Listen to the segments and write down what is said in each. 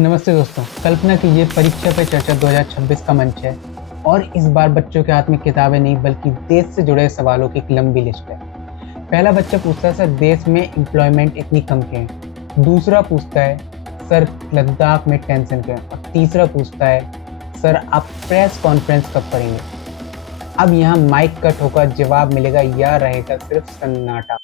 नमस्ते दोस्तों, कल्पना कीजिए परीक्षा पे चर्चा 2026 का मंच है और इस बार बच्चों के हाथ में किताबें नहीं बल्कि देश से जुड़े सवालों की एक लंबी लिस्ट है। पहला बच्चा पूछता है, सर देश में एम्प्लॉयमेंट इतनी कम क्यों है? दूसरा पूछता है, सर लद्दाख में टेंशन क्यों है? और तीसरा पूछता है, सर आप प्रेस कॉन्फ्रेंस कब करेंगे? अब यहाँ माइक कट होकर जवाब मिलेगा या रहेगा सिर्फ सन्नाटा।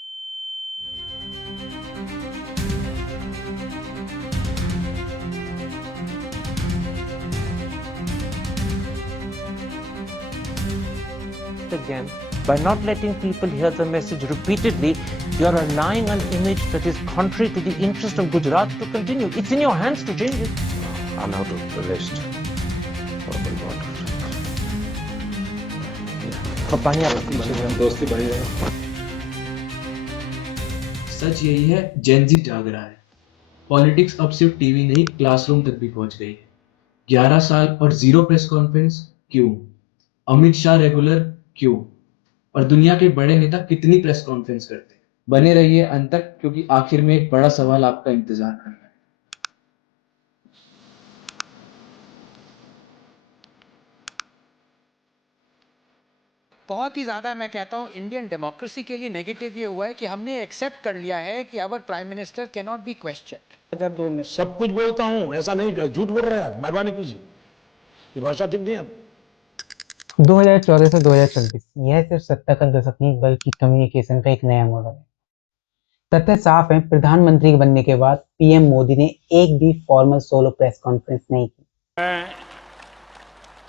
Again, by not letting people hear the message repeatedly, you are allowing an image that is contrary to the interest of Gujarat to continue. It's in your hands to change it. I'm out of the list. Purple water. पानी आप पीछे दोस्ती बढ़ी रहे। सच यही है, Gen Z जाग रहा है। पॉलिटिक्स अब सिर्फ टीवी नहीं, क्लासरूम तक भी पहुंच गई है। 11 साल और जीरो प्रेस कॉन्फ्रेंस, क्यों? अमित शाह रेगुलर, क्यों? और दुनिया के बड़े नेता कितनी प्रेस कॉन्फ्रेंस करते हैं? बने रहिए अंत तक, क्योंकि आखिर में एक बड़ा सवाल आपका इंतजार कर रहा है। बहुत ही ज़्यादा मैं कहता हूँ इंडियन डेमोक्रेसी के लिए नेगेटिव ये हुआ है कि हमने एक्सेप्ट कर लिया है कि our prime minister can not be question. सब कुछ बोलता हूँ, ऐसा नहीं झूठ बोल रहे हैं, मेहरबानी कीजिए, ये भाषा ठीक नहीं है। 2014 से 2024 यह सिर्फ सत्ता का दशक नहीं बल्कि कम्युनिकेशन का एक नया मॉडल है। तथ्य साफ है, प्रधानमंत्री बनने के बाद पीएम मोदी ने एक भी फॉर्मल सोलो प्रेस कॉन्फ्रेंस नहीं की।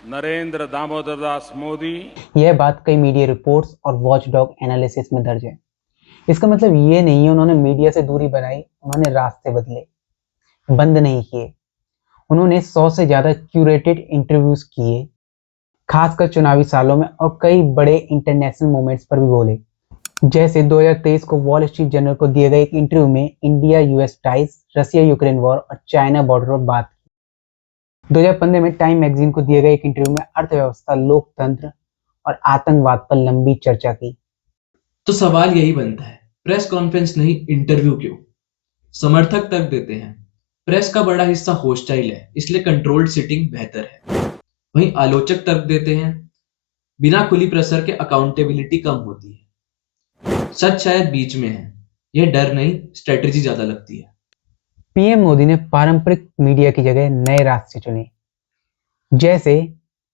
नरेंद्र दामोदर दास मोदी। यह बात कई मीडिया रिपोर्ट्स और वॉचडॉग एनालिसिस में दर्ज है। इसका मतलब ये नहीं है उन्होंने मीडिया से दूरी बनाई, उन्होंने रास्ते बदले, बंद नहीं किए। उन्होंने 100 से ज्यादा क्यूरेटेड इंटरव्यूज किए, खासकर चुनावी सालों में, और कई बड़े इंटरनेशनल मूवमेंट्स पर भी बोले। जैसे 2023 को वॉल स्ट्रीट जर्नल को दिए गए एक इंटरव्यू में India US ties, Russia Ukraine war और चाइना बॉर्डर पर बात की। 2015 में टाइम मैगजीन को दिए गए एक इंटरव्यू में अर्थव्यवस्था, लोकतंत्र और आतंकवाद पर लंबी चर्चा की। तो सवाल यही बनता है, प्रेस कॉन्फ्रेंस नहीं इंटरव्यू क्यों? समर्थक तर्क देते हैं, प्रेस का बड़ा हिस्सा होस्टाइल है, इसलिए कंट्रोल्ड सिटिंग बेहतर है। वहीं आलोचक तर्क देते हैं, बिना खुली प्रेशर के अकाउंटेबिलिटी कम होती है। सच शायद बीच में है, यह डर नहीं, स्ट्रेटेजी ज्यादा लगती है। पीएम मोदी ने पारंपरिक मीडिया की जगह नए रास्ते चुने, जैसे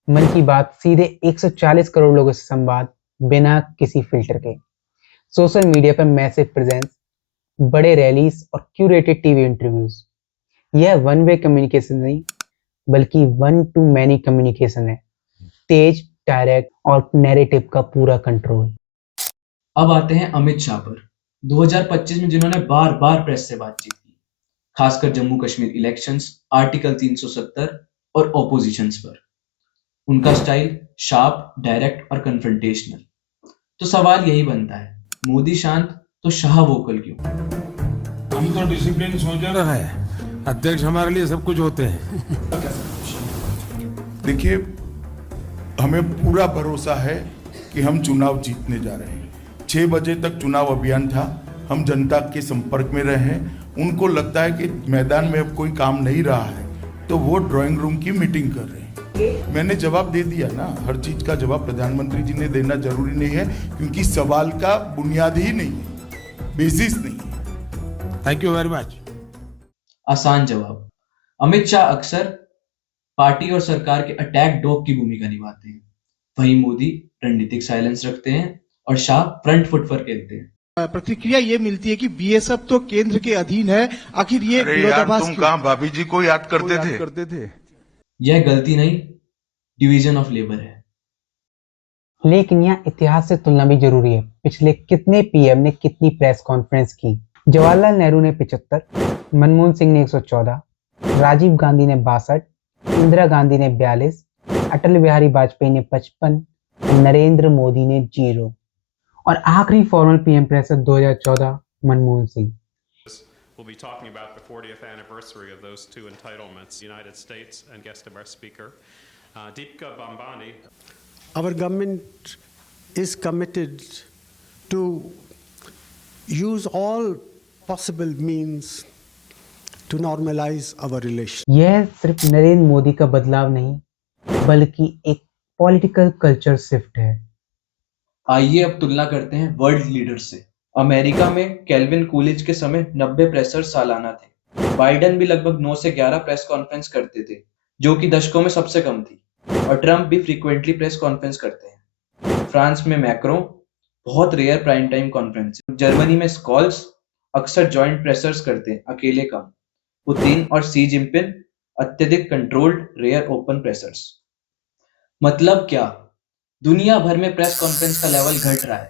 मन की बात, सीधे 140 करोड़ लोगों से संवाद बिना किसी फिल्टर के, सोशल मीडिया पर मैसिव प्रेजेंस, बड़े रैलीज और क्यूरेटेड टीवी इंटरव्यूज। यह वन वे कम्युनिकेशन नहीं बल्कि वन टू मैनी कम्युनिकेशन है, तेज, डायरेक्ट और नैरेटिव का पूरा कंट्रोल। अब आते हैं अमित शाह पर। 2025 में जिन्होंने बार बार प्रेस से बातचीत की, खासकर जम्मू कश्मीर इलेक्शंस, आर्टिकल 370 और ऑपोजिशंस पर। उनका स्टाइल शार्प, डायरेक्ट और कन्फ्रंटेशनल। तो सवाल यही बनता है, मोदी शांत तो शाह वोकल क्यों? हम तो डिसिप्लिन सोच रहे हैं, अध्यक्ष हमारे लिए सब कुछ होते हैं। देखिए, हमें पूरा भरोसा है कि हम चुनाव जीतने जा रहे हैं। 6 बजे तक चुनाव अभियान था, हम जनता के संपर्क में रहे हैं। उनको लगता है कि मैदान में अब कोई काम नहीं रहा है तो वो ड्राइंग रूम की मीटिंग कर रहे हैं। मैंने जवाब दे दिया ना, हर चीज का जवाब प्रधानमंत्री जी ने देना जरूरी नहीं है, क्योंकि सवाल का बुनियाद ही नहीं है, बेसिस नहीं है। Thank you very much. आसान जवाब, अमित शाह अक्सर पार्टी और सरकार के अटैक डॉग की भूमिका निभाते हैं, वहीं मोदी रणनीतिक साइलेंस रखते हैं और शाह फ्रंट फुट पर खेलते हैं। प्रतिक्रिया ये मिलती है कि बीएसएफ तो केंद्र के अधीन है, आखिर ये विरोधाभास तुम कहाँ भाभी जी को याद करते थे? यह गलती नहीं, डिवीजन ऑफ लेबर है। लेकिन यहाँ इतिहास से तुलना भी जरूरी है। पिछले कितने पीएम ने कितनी प्रेस कॉन्फ्रेंस की? जवाहरलाल नेहरू ने 75, मनमोहन सिंह ने 114, राजीव गांधी ने 62, इंदिरा गांधी ने 42, अटल बिहारी वाजपेयी ने 55 और नरेंद्र मोदी ने 0। और आखिरी formal PM press 2014, Manmohan Singh. We'll be talking about the 40th anniversary of those two entitlements, the United States and guest of our speaker, Deepika Bambani. Our government is committed to use all possible means to normalize our relations. यह सिर्फ नरेंद्र मोदी का बदलाव नहीं बल्कि एक political culture shift है। आइए अब तुलना करते हैं वर्ल्ड लीडर से। अमेरिका में केल्विन कूलिज के समय 90 प्रेसर सालाना थे। बाइडेन भी लगभग 9 से 11 प्रेस कॉन्फ्रेंस करते थे, जो कि दशकों में सबसे कम थी। और ट्रंप भी फ्रीक्वेंटली प्रेस कॉन्फ्रेंस करते हैं। फ्रांस में मैक्रो बहुत rare prime time conference. Germany में स्कॉल्स अक्सर जॉइंट प्रेसर्स करते हैं, अकेले कम। पुतिन और सी जिनपिंग अत्यधिक कंट्रोल्ड रेयर ओपन प्रेसर्स। मतलब क्या? दुनिया भर में प्रेस कॉन्फ्रेंस का लेवल घट रहा है,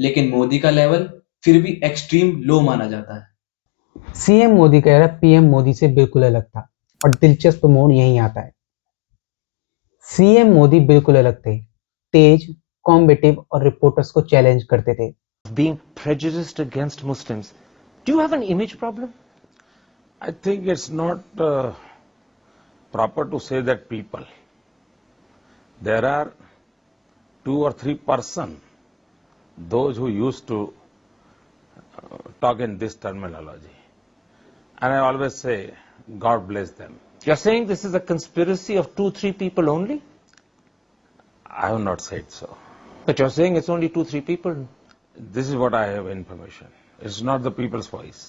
लेकिन मोदी का लेवल फिर भी एक्सट्रीम लो माना जाता है। सीएम मोदी का एरा पीएम मोदी से बिल्कुल अलग था और दिलचस्प मोड़ यहीं आता है। सीएम मोदी बिल्कुल अलग थे, तेज, कॉम्बेटिव और रिपोर्टर्स को चैलेंज करते थे। Being prejudiced against Muslims. Do you have an image problem? I think it's not proper to say that people. There are 2 or 3%, those who used to talk in this terminology. And I always say, God bless them. You're saying this is a conspiracy of 2-3 people only? I have not said so. But you're saying it's only 2-3 people. This is what I have information. It's not the people's voice.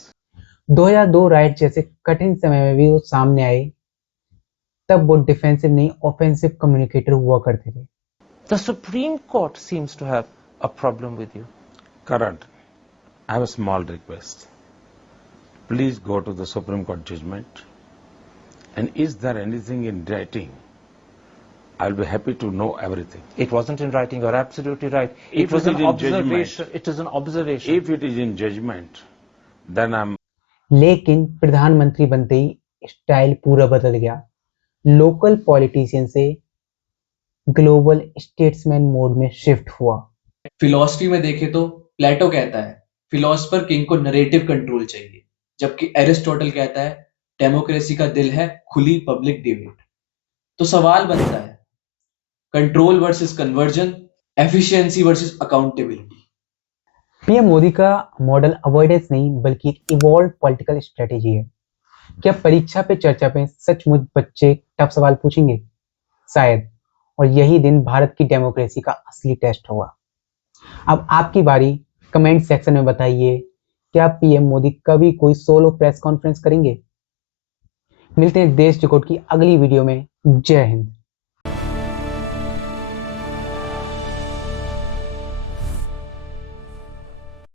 2002 right जैसे कठिन समय में भी वो सामने आए, तब वो डिफेंसिव नहीं ऑफेंसिव कम्युनिकेटर हुआ करते थे। The Supreme Court seems to have a problem with you. Karan, I have a small request. Please go to the Supreme Court judgment. And is there anything in writing? I'll be happy to know everything. It wasn't in writing. You're absolutely right. If It was it an is in observation. It is an observation. If it is in judgment, then I'm. लेकिन प्रधानमंत्री बनते ही style पूरा बदल गया। Local politician से global statesman mode में shift हुआ। Philosophy में देखें तो प्लेटो कहता है फिलोसफर किंग को नरेटिव कंट्रोल चाहिए, जबकि एरिस्टोटल कहता है डेमोक्रेसी का दिल है खुली पब्लिक डिबेट। तो सवाल बनता है control versus conversion, efficiency versus accountability. PM Modi का मॉडल अवॉइडेंस नहीं बल्कि एक इवॉल्व पॉलिटिकल स्ट्रेटेजी है। क्या परीक्षा पे चर्चा पे सचमुच बच्चे टफ सवाल पूछेंगे? शायद। और यही दिन भारत की डेमोक्रेसी का असली टेस्ट होगा। अब आपकी बारी, कमेंट सेक्शन में बताइए, क्या पीएम मोदी कभी कोई सोलो प्रेस कॉन्फ्रेंस करेंगे? मिलते हैं देश रिकॉर्ड की अगली वीडियो में। जय हिंद।